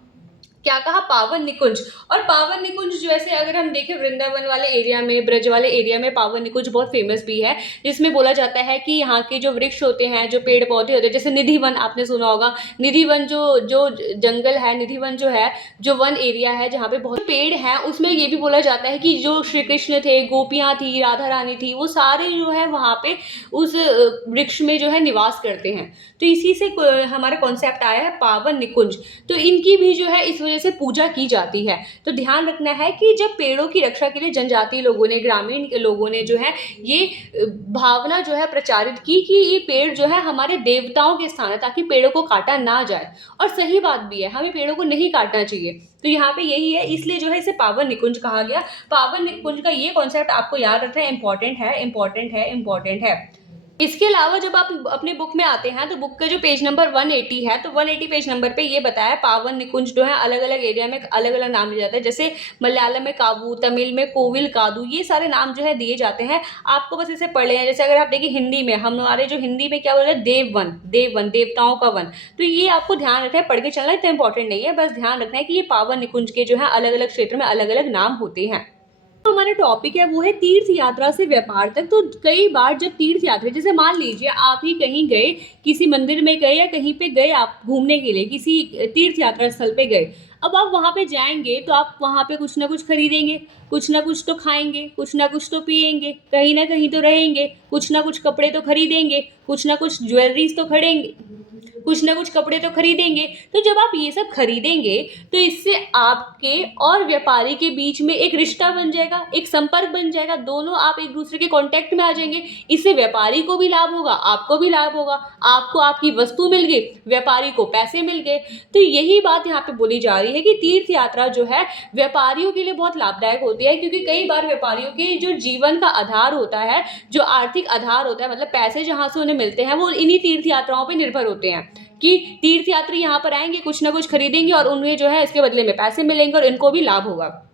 क्या कहा, पावन निकुंज। और पावन निकुंज जैसे अगर हम देखें वृंदावन वाले एरिया में, ब्रज वाले एरिया में पावन निकुंज बहुत फेमस भी है, जिसमें बोला जाता है कि यहाँ के जो वृक्ष होते हैं, जो पेड़ पौधे होते हैं, जैसे निधि वन आपने सुना होगा, निधि वन जो जंगल है, निधि वन जो है, जो वन एरिया है जहाँ पे बहुत पेड़ हैं, उसमें ये भी बोला जाता है कि जो श्री कृष्ण थे, गोपियाँ थी, राधा रानी थी, वो सारे जो है वहाँ पे उस वृक्ष में जो है निवास करते हैं। तो इसी से हमारा कॉन्सेप्ट आया है पावन निकुंज। तो इनकी भी जो है इस वजह से पूजा की जाती है। तो ध्यान रखना है कि जब पेड़ों की रक्षा के लिए जनजातीय लोगों ने, ग्रामीण लोगों ने जो है ये भावना जो है प्रचारित की कि ये पेड़ जो है हमारे देवताओं के स्थान है, ताकि पेड़ों को काटा ना जाए। और सही बात भी है, हमें पेड़ों को नहीं काटना चाहिए। तो यहाँ पे यही है, इसलिए जो है इसे पावन निकुंज कहा गया। पावन निकुंज का ये कॉन्सेप्ट आपको याद रखना इंपॉर्टेंट है, इंपॉर्टेंट है, इंपॉर्टेंट है। इसके अलावा जब आप अपने बुक में आते हैं तो बुक का जो पेज नंबर 180 है, तो 180 पेज नंबर पे ये बताया पावन निकुंज जो है अलग-अलग एरिया में अलग-अलग नाम दिया जाता है। जैसे मलयालम में कावू, तमिल में कोविल कादू, ये सारे नाम जो है दिए जाते हैं। आपको बस इसे पढ़ लेना है। जैसे अगर आप देखिए हिंदी में, हमारे जो हिंदी में क्या बोल रहे हैं, देववन, देवताओं का वन। तो ये आपको ध्यान रखना है, पढ़ के चलना इतना इंपॉर्टेंट नहीं है, बस ध्यान रखना है कि ये पावन निकुंज के जो है अलग-अलग क्षेत्र में अलग-अलग नाम होते हैं। तो हमारा टॉपिक है वो है तीर्थ यात्रा से व्यापार तक। तो कई बार जब तीर्थ यात्रा, जैसे मान लीजिए आप ही कहीं गए, किसी मंदिर में गए या कहीं पे गए आप घूमने के लिए, किसी तीर्थ यात्रा स्थल पे गए। अब आप वहाँ पे जाएंगे तो आप वहाँ पे कुछ ना कुछ खरीदेंगे, कुछ ना कुछ तो खाएंगे, कुछ ना कुछ तो पिएंगे, कहीं ना कहीं तो रहेंगे, कुछ ना कुछ कपड़े तो खरीदेंगे, कुछ ना कुछ ज्वेलरीज तो खड़ेंगे, कुछ ना कुछ कपड़े तो खरीदेंगे। तो जब आप ये सब खरीदेंगे तो इससे आपके और व्यापारी के बीच में एक रिश्ता बन जाएगा, एक संपर्क बन जाएगा, दोनों आप एक दूसरे के कांटेक्ट में आ जाएंगे। इससे व्यापारी को भी लाभ होगा, आपको भी लाभ होगा, आपको आपकी वस्तु मिल गई, व्यापारी को पैसे मिल गए। तो यही बात यहाँ पे बोली जा रही है कि तीर्थ यात्रा जो है व्यापारियों के लिए बहुत लाभदायक होती है, क्योंकि कई बार व्यापारियों के जो जीवन का आधार होता है, जो आर्थिक आधार होता है, मतलब पैसे जहाँ से उन्हें मिलते हैं, वो इन्हीं तीर्थ यात्राओं पर निर्भर होते हैं कि तीर्थयात्री यहाँ पर आएंगे, कुछ ना कुछ खरीदेंगे और उन्हें जो है इसके बदले में पैसे मिलेंगे और इनको भी लाभ होगा।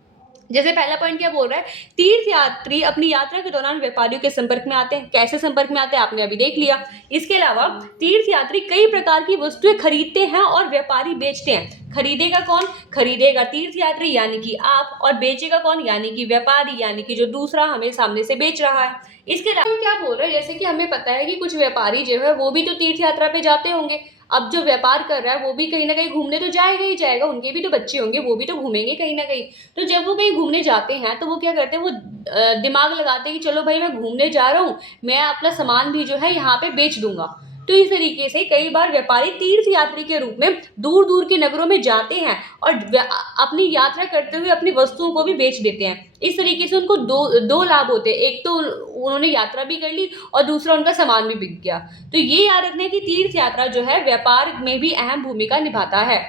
जैसे पहला पॉइंट क्या बोल रहा है, तीर्थयात्री अपनी यात्रा के दौरान व्यापारियों के संपर्क में आते हैं। कैसे संपर्क में आते हैं आपने अभी देख लिया। इसके अलावा तीर्थयात्री कई प्रकार की वस्तुएं खरीदते हैं और व्यापारी बेचते हैं। खरीदेगा कौन? खरीदेगा तीर्थयात्री यानी कि आप, और बेचेगा कौन? यानी कि व्यापारी, यानी कि जो दूसरा हमें सामने से बेच रहा है। इसके अलावा क्या बोल रहे हैं, जैसे कि हमें पता है कि कुछ व्यापारी जो है वो भी तो तीर्थ यात्रा पे जाते होंगे। अब जो व्यापार कर रहा है वो भी कहीं ना कहीं घूमने तो जाएगा ही जाएगा, उनके भी तो बच्चे होंगे, वो भी तो घूमेंगे कहीं ना कहीं। तो जब वो कहीं घूमने जाते हैं तो वो क्या करते हैं, वो दिमाग लगाते हैं कि चलो भाई मैं घूमने जा रहा हूँ, मैं अपना सामान भी जो है यहाँ पे बेच दूंगा। तो इस तरीके से कई बार व्यापारी तीर्थ यात्री के रूप में दूर दूर के नगरों में जाते हैं और अपनी यात्रा करते हुए अपनी वस्तुओं को भी बेच देते हैं। इस तरीके से उनको दो लाभ होते हैं, एक तो उन्होंने यात्रा भी कर ली और दूसरा उनका सामान भी बिक गया। तो ये याद रखना है कि तीर्थ यात्रा जो है व्यापार में भी अहम भूमिका निभाता है।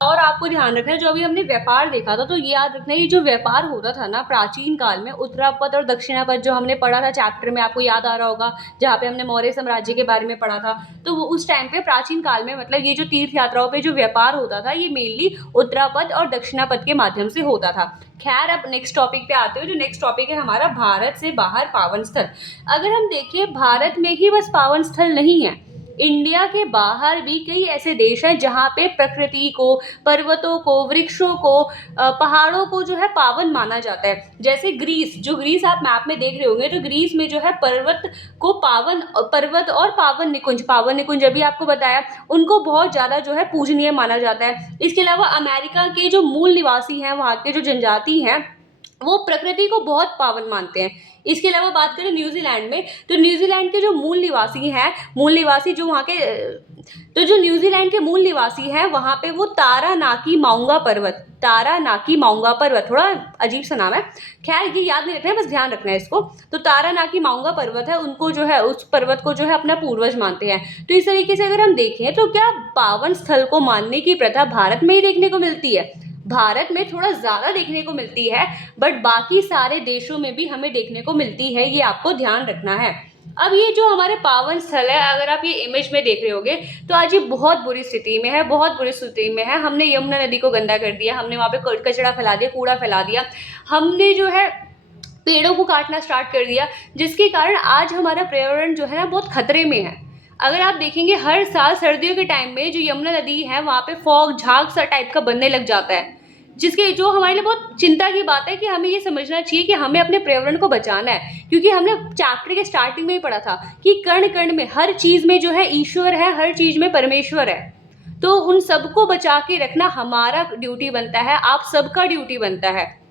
और आपको ध्यान रखना है, जो अभी हमने व्यापार देखा था, तो ये याद रखना है ये जो व्यापार होता था ना प्राचीन काल में, उत्तरापद और दक्षिणापद जो हमने पढ़ा था चैप्टर में, आपको याद आ रहा होगा, जहाँ पे हमने मौर्य साम्राज्य के बारे में पढ़ा था। तो वो उस टाइम पे प्राचीन काल में, मतलब ये जो तीर्थ यात्राओं पे जो व्यापार होता था ये मेनली उत्तरापद और दक्षिणापद के माध्यम से होता था। खैर, अब नेक्स्ट टॉपिक पे आते हुए, जो नेक्स्ट टॉपिक है हमारा भारत से बाहर पावन स्थल। अगर हम देखें, भारत में ही बस पावन स्थल नहीं है, इंडिया के बाहर भी कई ऐसे देश हैं जहाँ पे प्रकृति को, पर्वतों को, वृक्षों को, पहाड़ों को जो है पावन माना जाता है। जैसे ग्रीस, जो ग्रीस आप मैप में देख रहे होंगे, तो ग्रीस में जो है पर्वत को पावन, पर्वत और पावन निकुंज अभी आपको बताया, उनको बहुत ज़्यादा जो है पूजनीय माना जाता है। इसके अलावा अमेरिका के जो मूल निवासी हैं, वहाँ के जो जनजाति हैं, वो प्रकृति को बहुत पावन मानते हैं। इसके अलावा बात करें न्यूजीलैंड में, तो न्यूजीलैंड के जो मूल निवासी जो वहाँ के, तो जो न्यूजीलैंड के मूल निवासी हैं वहाँ पे वो तारानाकी माउंगा पर्वत, थोड़ा अजीब सा नाम है, खैर ये याद नहीं रखना है, बस ध्यान रखना है इसको। तो तारानाकी माउंगा पर्वत है, उनको जो है, उस पर्वत को जो है अपना पूर्वज मानते हैं। तो इस तरीके से अगर हम देखें तो क्या पावन स्थल को मानने की प्रथा भारत में ही देखने को मिलती है? भारत में थोड़ा ज़्यादा देखने को मिलती है, बट बाकी सारे देशों में भी हमें देखने को मिलती है, ये आपको ध्यान रखना है। अब ये जो हमारे पावन स्थल है, अगर आप ये इमेज में देख रहे होगे तो आज ये बहुत बुरी स्थिति में है, हमने यमुना नदी को गंदा कर दिया, हमने वहाँ पे कचरा फैला दिया, कूड़ा फैला दिया, हमने जो है पेड़ों को काटना स्टार्ट कर दिया, जिसके कारण आज हमारा पर्यावरण जो है ना बहुत खतरे में है। अगर आप देखेंगे हर साल सर्दियों के टाइम में जो यमुना नदी है वहाँ पे फॉग, झाग सा टाइप का बनने लग जाता है, जिसके जो हमारे लिए बहुत चिंता की बात है कि हमें ये समझना चाहिए कि हमें अपने पर्यावरण को बचाना है। क्योंकि हमने चैप्टर के स्टार्टिंग में ही पढ़ा था कि कण कण में, हर चीज़ में जो है ईश्वर है, हर चीज़ में परमेश्वर है। तो उन सबको बचा के रखना हमारा ड्यूटी बनता है, आप सबका ड्यूटी बनता है।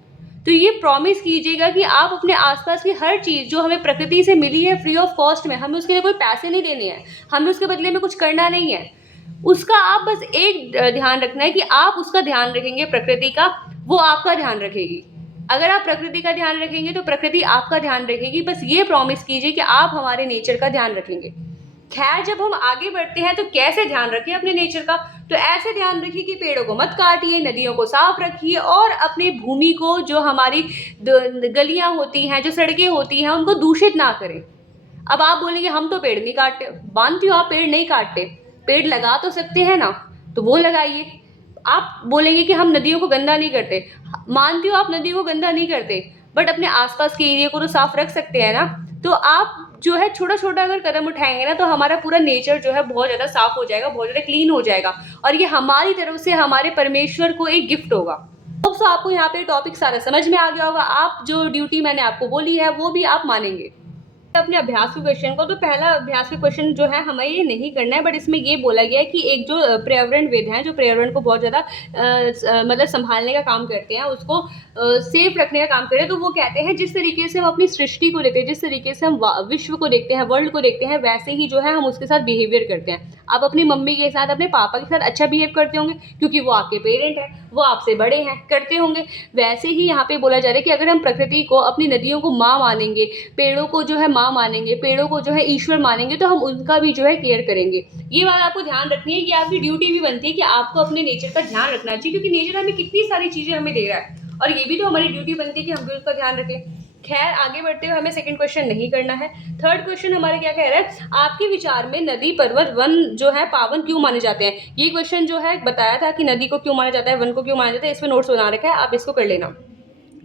तो ये प्रॉमिस कीजिएगा कि आप अपने आसपास की हर चीज़ जो हमें प्रकृति से मिली है फ्री ऑफ कॉस्ट में, हमें उसके लिए कोई पैसे नहीं देने हैं, हमें उसके बदले में कुछ करना नहीं है, उसका आप बस एक ध्यान रखना है कि आप उसका ध्यान रखेंगे, प्रकृति का, वो आपका ध्यान रखेगी। अगर आप प्रकृति का ध्यान रखेंगे तो प्रकृति आपका ध्यान रखेगी। बस ये प्रॉमिस कीजिए कि आप हमारे नेचर का ध्यान रखेंगे। खैर, जब हम आगे बढ़ते हैं तो कैसे ध्यान रखें अपने नेचर का, तो ऐसे ध्यान रखिए कि पेड़ों को मत काटिए, नदियों को साफ रखिए और अपनी भूमि को, जो हमारी गलियां होती हैं, जो सड़कें होती हैं, उनको दूषित ना करें। अब आप बोलेंगे हम तो पेड़ नहीं काटते, मानती हूँ आप पेड़ नहीं काटते, पेड़ लगा तो सकते हैं ना, तो वो लगाइए। आप बोलेंगे कि हम नदियों को गंदा नहीं करते, मानती हूँ आप नदियों को गंदा नहीं करते, बट अपने आसपास के एरिया को तो साफ रख सकते हैं ना। तो आप जो है छोटा छोटा अगर कदम उठाएंगे ना, तो हमारा पूरा नेचर जो है बहुत ज़्यादा साफ हो जाएगा, बहुत ज़्यादा क्लीन हो जाएगा, और ये हमारी तरफ से हमारे परमेश्वर को एक गिफ्ट होगा। तो आपको यहाँ पे टॉपिक सारा समझ में आ गया होगा, आप जो ड्यूटी मैंने आपको बोली है वो भी आप मानेंगे। अपने अभ्यास के क्वेश्चन को, तो पहला अभ्यास के क्वेश्चन जो है हमें ये नहीं करना है, बट इसमें ये बोला गया है कि एक जो पर्यावरण वेद हैं, जो पर्यावरण को बहुत ज़्यादा मतलब संभालने का काम करते हैं, उसको सेफ रखने का काम करते हैं, तो वो कहते हैं जिस तरीके से हम अपनी सृष्टि को देखते हैं, जिस तरीके से हम विश्व को देखते हैं, वर्ल्ड को देखते हैं, वैसे ही जो है हम उसके साथ बिहेवियर करते हैं। आप अपनी मम्मी के साथ, अपने पापा के साथ अच्छा बिहेव करते होंगे, क्योंकि वो आपके पेरेंट हैं, वो आपसे बड़े हैं, करते होंगे। वैसे ही यहाँ पे बोला जा रहा है कि अगर हम प्रकृति को, अपनी नदियों को माँ मानेंगे, पेड़ों को जो है माँ मानेंगे, पेड़ों को जो है ईश्वर मानेंगे, तो हम उनका भी जो है केयर करेंगे। ये बात आपको ध्यान रखनी है कि आपकी ड्यूटी भी बनती है कि आपको अपने नेचर का ध्यान रखना चाहिए, क्योंकि नेचर हमें कितनी सारी चीज़ें हमें दे रहा है, और ये भी तो हमारी ड्यूटी बनती है कि हम भी उसका ध्यान रखें। खैर, आगे बढ़ते हुए हमें सेकंड क्वेश्चन नहीं करना है। थर्ड क्वेश्चन हमारा क्या कह रहा है, आपके विचार में नदी, पर्वत, वन जो है पावन क्यों माने जाते हैं। ये क्वेश्चन जो है बताया था कि नदी को क्यों माना जाता है, वन को क्यों माना जाता है, इसमें नोट्स बना रखा है, आप इसको कर लेना।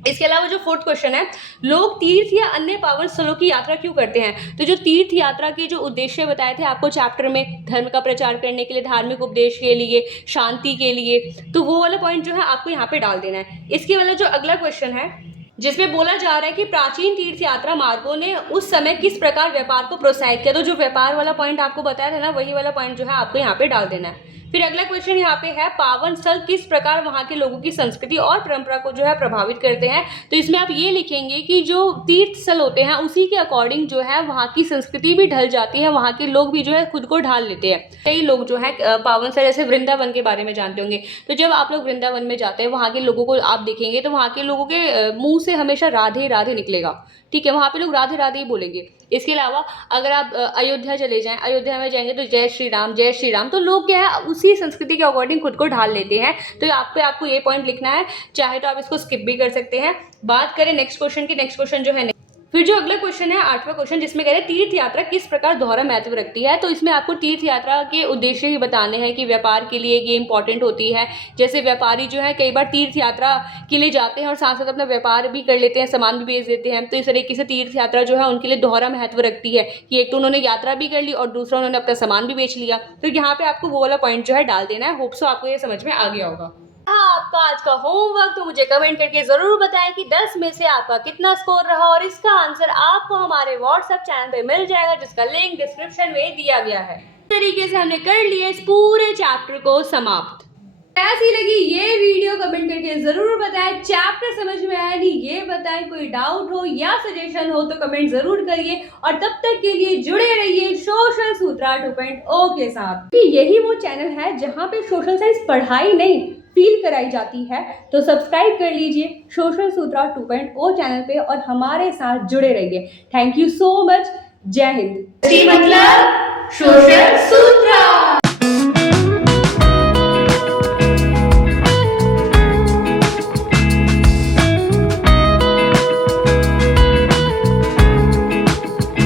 इसके अलावा जो फोर्थ क्वेश्चन है, लोग तीर्थ या अन्य पावन स्थलों की यात्रा क्यों करते हैं। तो जो तीर्थ यात्रा के जो उद्देश्य बताए थे आपको चैप्टर में, धर्म का प्रचार करने के लिए, धार्मिक उपदेश के लिए, शांति के लिए, तो वो वाला पॉइंट जो है आपको यहाँ पे डाल देना है। इसके वाला जो अगला क्वेश्चन है, जिसमें बोला जा रहा है कि प्राचीन तीर्थ यात्रा मार्गों ने उस समय किस प्रकार व्यापार को प्रोत्साहित किया, तो जो व्यापार वाला पॉइंट आपको बताया था ना, वही वाला पॉइंट जो है आपको यहाँ पे डाल देना है। फिर अगला क्वेश्चन यहाँ पे है, पावन स्थल किस प्रकार वहाँ के लोगों की संस्कृति और परंपरा को जो है प्रभावित करते हैं। तो इसमें आप ये लिखेंगे कि जो तीर्थ स्थल होते हैं उसी के अकॉर्डिंग जो है वहाँ की संस्कृति भी ढल जाती है, वहाँ के लोग भी जो है खुद को ढाल लेते हैं। कई लोग जो है पावन स्थल, जैसे वृंदावन के बारे में जानते होंगे, तो जब आप लोग वृंदावन में जाते हैं, वहाँ के लोगों को आप देखेंगे तो वहाँ के लोगों के मुंह से हमेशा राधे राधे निकलेगा, ठीक है, वहाँ पे लोग राधे राधे ही बोलेंगे। इसके अलावा अगर आप अयोध्या चले जाएं, अयोध्या में जाएंगे तो जय श्री राम, जय श्री राम, तो लोग क्या है उसी संस्कृति के अकॉर्डिंग खुद को ढाल लेते हैं। तो आपको ये पॉइंट लिखना है, चाहे तो आप इसको स्किप भी कर सकते हैं। बात करें नेक्स्ट क्वेश्चन की, नेक्स्ट क्वेश्चन जो है, फिर जो अगला क्वेश्चन है, आठवां क्वेश्चन, जिसमें कह रहे हैं तीर्थ यात्रा किस प्रकार दोहरा महत्व रखती है। तो इसमें आपको तीर्थ यात्रा के उद्देश्य ही बताने हैं कि व्यापार के लिए ये इंपॉर्टेंट होती है। जैसे व्यापारी जो है कई बार तीर्थ यात्रा के लिए जाते हैं और साथ साथ अपना व्यापार भी कर लेते हैं, सामान भी बेच देते हैं। तो इस तरीके से तीर्थ यात्रा जो है उनके लिए दोहरा महत्व रखती है कि एक तो उन्होंने यात्रा भी कर ली और दूसरा उन्होंने अपना सामान भी बेच लिया। तो यहाँ पे आपको वो वाला पॉइंट जो है डाल देना है। होप सो आपको ये समझ में आ गया होगा। आपका आज का होमवर्क, तो मुझे कमेंट करके जरूर बताएं कि 10 में से आपका कितना स्कोर रहा, और इसका आंसर आपको हमारे व्हाट्सएप चैनल पे मिल जाएगा, जिसका लिंक डिस्क्रिप्शन में दिया गया है। इस तरीके से हमने कर लिया इस पूरे चैप्टर को समाप्त। कैसी लगी ये वीडियो कमेंट करके जरूर बताएं। चैप्टर समझ में आया नहीं ये बताएं, कोई डाउट हो या सजेशन हो तो कमेंट जरूर करिए, और तब तक के लिए जुड़े रहिए सोशल सूत्रा 2.0 के साथ, कि यही वो चैनल है जहाँ पे सोशल साइंस पढ़ाई नहीं फील कराई जाती है। तो सब्सक्राइब कर लीजिए सोशल सूत्रा 2.0 चैनल पे और हमारे साथ जुड़े रहिए। Thank you so much. जय हिंद। मतलब सोशल सूत्रा।